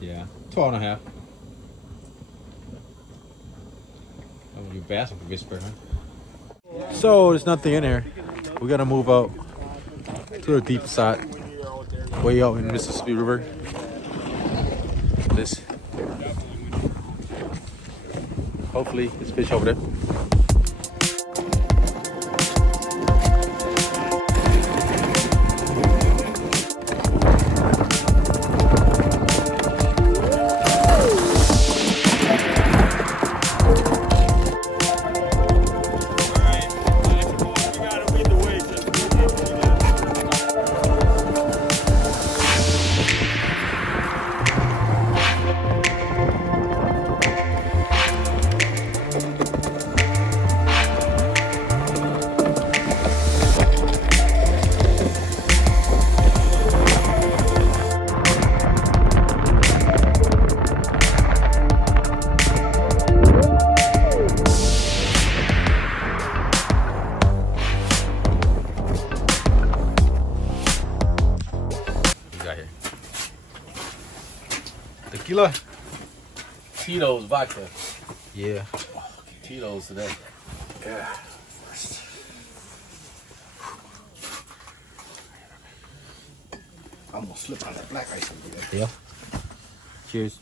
Yeah, 12 and a half. Oh, you bastard whisper, huh? So there's nothing in here. We gotta move out to the deep side, way out in Mississippi River. This. Hopefully, there's fish over there. Tequila? Tito's vodka. Yeah. Tito's today. Yeah. I'm gonna slip on that black ice over there. Yeah. Cheers.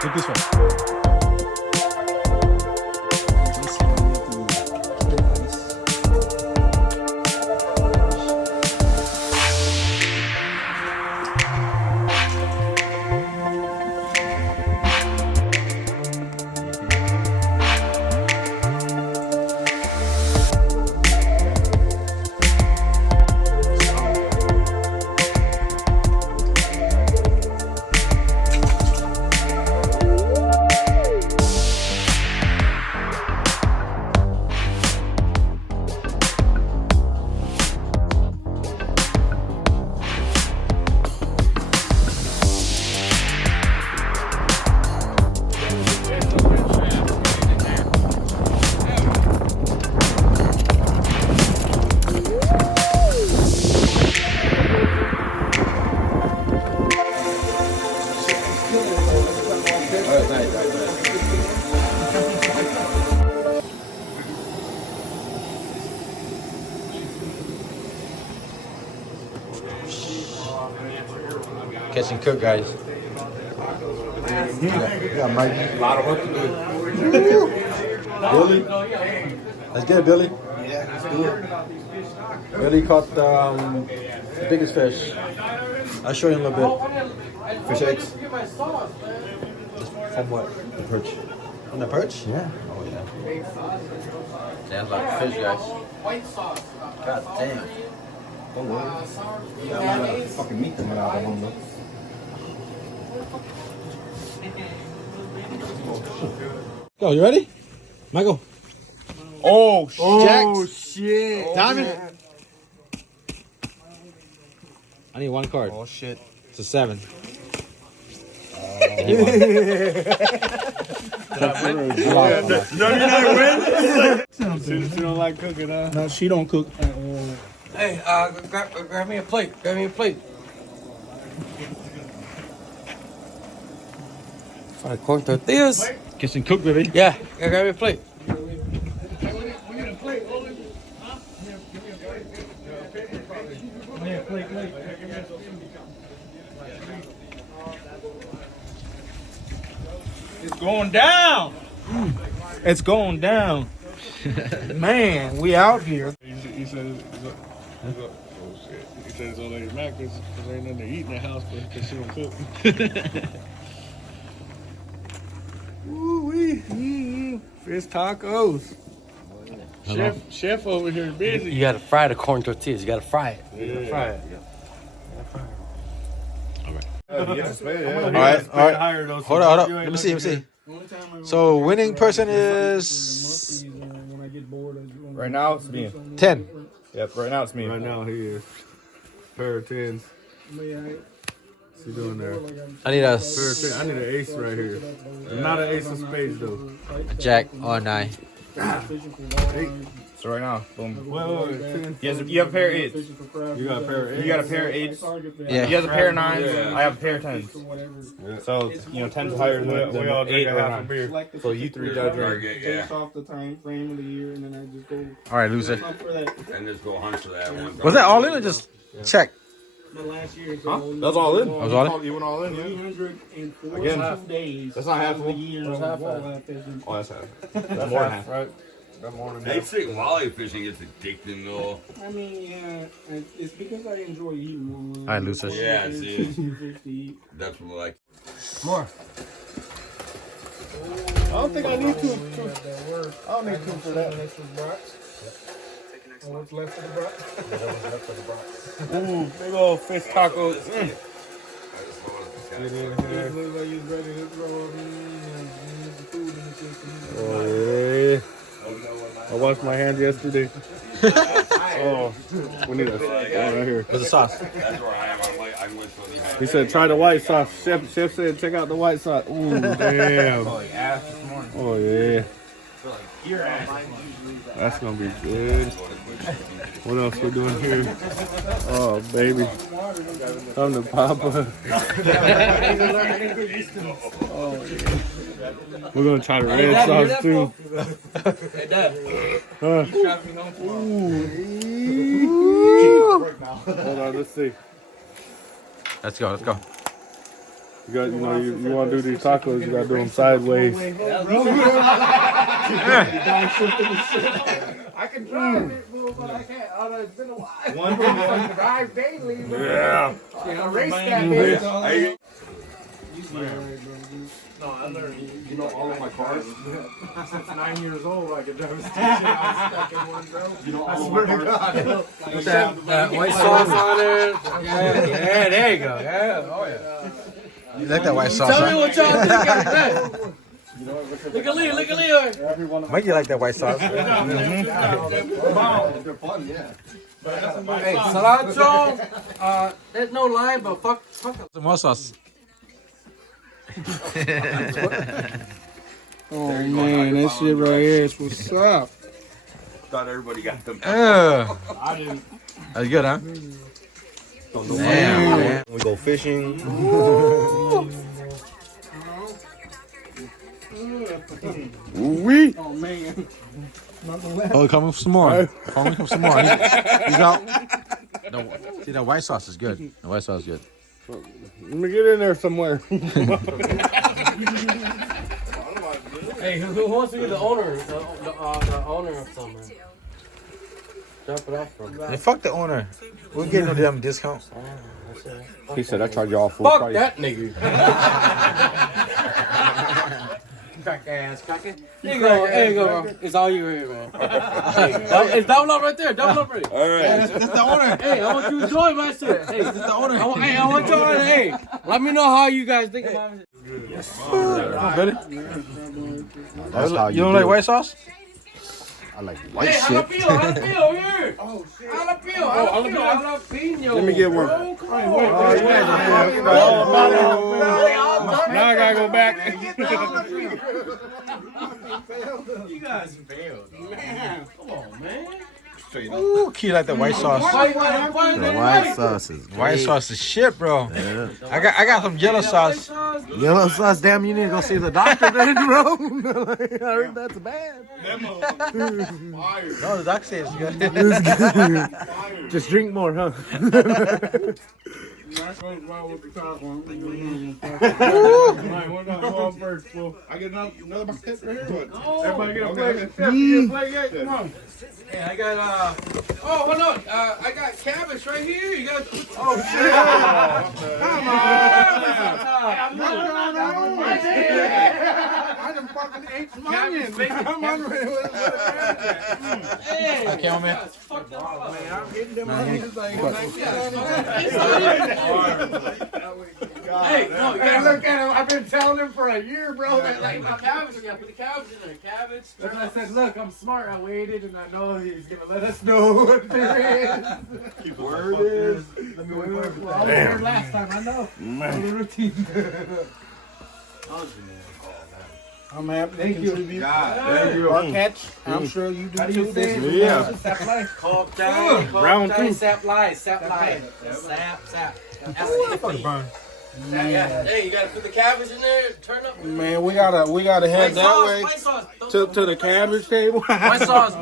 Take this one. Catch and cook, guys. Yeah, Mike. A lot of work to do. Billy, let's get it, Billy. Yeah, let's do it. Billy caught the biggest fish. I'll show you in a little bit. Fish eggs. From what? The perch. From the perch? Yeah. Oh yeah. Sounds like fish, guys. God damn. Don't worry. You got a lot of fucking meat coming out of them, though. Go, you ready? Michael. Oh, shit. Diamond. I need one card. Oh, shit. It's a 7. No, you don't like cooking, huh? No, she don't cook. Hey, grab me a plate. Grab me a plate. Corn tortillas. Get some cook, baby. Yeah, grab me a plate. It's going down. It's going down. Man, we out here. He said, oh shit. He said it's only Mac because there ain't nothing to eat in the house, but because she don't cook. Ooh-wee. Fish tacos. Chef over here busy. You gotta fry the corn tortillas. You gotta fry it. Yeah. Fry it. All right. Hold on. Let me see. So winning person is Right now it's me. 10. Yep, right now it's me. Right now he is. Pair of tens. What's he doing there? I need a Pair of tens. I need an ace right here. Not an ace of spades though. jack or 9. So right now, boom. Wait. Ten. You have a pair of eights. You got a pair of eights. You got a pair of eights. Yeah. He has a pair of nines. Yeah. I have a pair of tens. Yeah. So, tens higher than We all drink eight a or half a nine. beer. So you three judge right. Yeah, off the time frame of the year, and then I just go All right, loser. up for that. and just go hunt for that one. Was that all in or just check? My last year, Huh? That's all in. That was all in? You went all in, yeah. 342 Again, days. that's not half of the full. year That's of half full. walleye fishing. Oh, that's half. That's more than half. Right. That morning. They think walleye fishing gets addicting though. I mean, yeah, it's because I enjoy eating more. All right, losers. Yeah, It's see. fish to eat. That's what like. More. I don't think I need two. I don't need two for that. What's left of the box? Ooh, big old fish tacos. It looks like he's ready to throw up the food in the kitchen. Oh yeah. I washed my hands yesterday. Oh, we need a right here. What's the sauce? That's where I am. I'm literally. He said try the white sauce. Chef said check out the white sauce. Ooh, damn. Oh yeah. That's gonna be good. What else we doing here? Oh baby, come to Papa. We're gonna try the red sauce too. Hey, Dad. Huh? Hold on, let's see. Let's go. You got, you want to do these tacos, you gotta do them sideways. I can drive it, but I can't. It's been a while. One Drive daily. Yeah. I race that bitch. No, I learned, you know, all of my cars. Since 9 years old, I could drive a station. I was stuck in one row. You know, all of my cars. Put that white sauce on it. Yeah, there you go. Yeah, oh yeah. You like that white sauce, Tell me huh? what y'all think. Look at Leo. Mike, you like that white sauce? They're fun, yeah. Hey, cilantro. There's no line, but fuck. Some more sauce. Oh man, that shit right here is what's up. Thought everybody got them. I didn't. That's good, huh? Damn. We go fishing. Wee. Oh man. Oh, coming for some more. Coming for some more. He's out. See, that white sauce is good. The white sauce is good. Let me get in there somewhere. Hey, who wants to be the owner? The owner of something. Drop it off from. Hey, fuck the owner. We're getting no damn discount. He said I charge y'all full Fuck price. that nigga. Crack ass, cracker. There you go, bro. It's all you here, man. Hey, it's double up right there. Double up right. All right. That's the owner. Hey, I want you to enjoy my shit. Hey, That's the owner. I want you to, hey, let me know how you guys think about it. Come on, buddy. That's how You don't like white sauce? I like white Hey, shit. jalapeno here. Oh, shit. Jalapeno. Let me get one. Now I gotta go back. You guys failed. Man, come on, man. Ooh, key like the white sauce. The white sauce is White sauce is shit, bro. I got some yellow sauce. Yellow sauce, damn, you need to go see the doctor then, bro. I heard that's bad. No, the doctor says it's good. Just drink more, huh? I get another bucket right here. Everybody get a plate. Get a plate. Come on. Hey, I got oh, hold on. I got cabbage right here. You got. Oh shit! Come I done fucking ate some onions. I'm unready with Hey, I can't, man. fuck them up. man. I'm hitting them onions like. Hey, no, Hey, look at him. I've been telling him for a year, bro. That like the cabbage. Yeah, put the cabbage in there. Cabbage. and I said, look, I'm smart. I waited, and I know he's gonna let us know what there is. Word is. Let me wait for it. I was here last time. I know. The routine. I'm happy. Thank you. God, Or catch. I'm sure you do too. Yeah. Round two. Sap lies. Sap. That's a fucking burn. Yeah. Hey, you gotta put the cabbage in there. Turn up. Man, we gotta head that way White sauce. to the cabbage table. White sauce.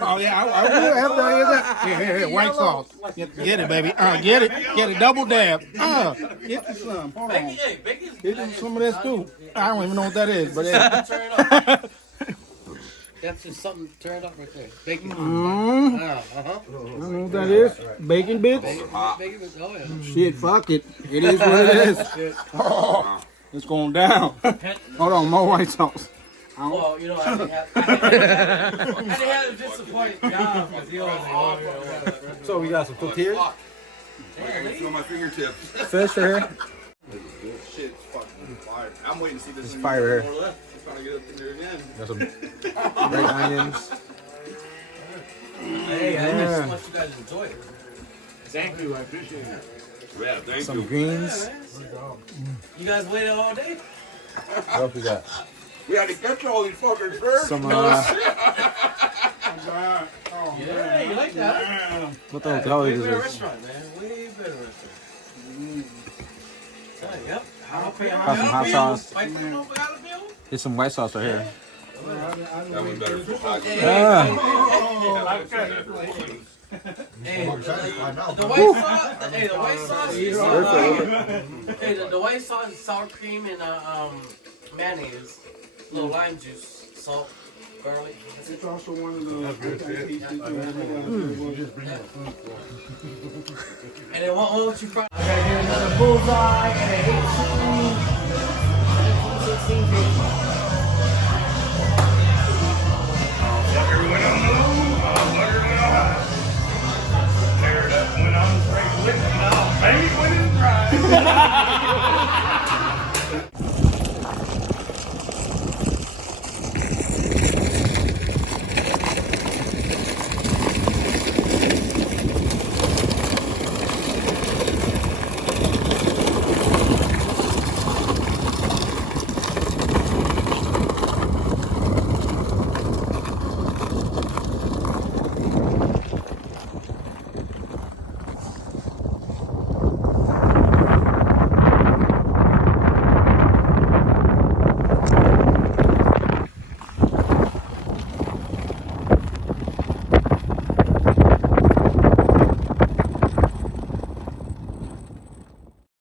Oh yeah, I will have that. Yeah, white sauce. Get it, baby. Get it. Double dab. Get you some. Hold on. Hey, bacon. Get you some of that too. I don't even know what that is, but Turn it up. That's just something turned up right there. Bacon. I don't know what that is. Bacon bits. Bacon. Oh yeah. Shit, fuck it. It is what it is. Oh, it's going down. Hold on, more white sauce. Well, you know, I didn't have a disappointing job because he was So we got some tortillas, Feel my fingertips. fish right here. Shit, fucking fire. I'm waiting to see this. It's fire right here. Trying to get up in there again. Got some red onions. Hey, I just want you guys to enjoy it. Thank you, I appreciate it. Yeah, thank Some you. greens. You guys waited all day? What else we got? We had to catch all these fuckers first. Some Yeah, you like that? what the hell Way is better this? restaurant, man. Way better restaurant. Yep. Got some hot sauce. Like, you know, for Alabama? There's some white sauce right here. That was better for tacos. Hey, the white sauce. Hey, the white sauce is hey, the white sauce is sour cream and mayonnaise, a little lime juice, salt, garlic. It's also one of those. And then what would you from? I got here another bullseye and a 18, 16, 15.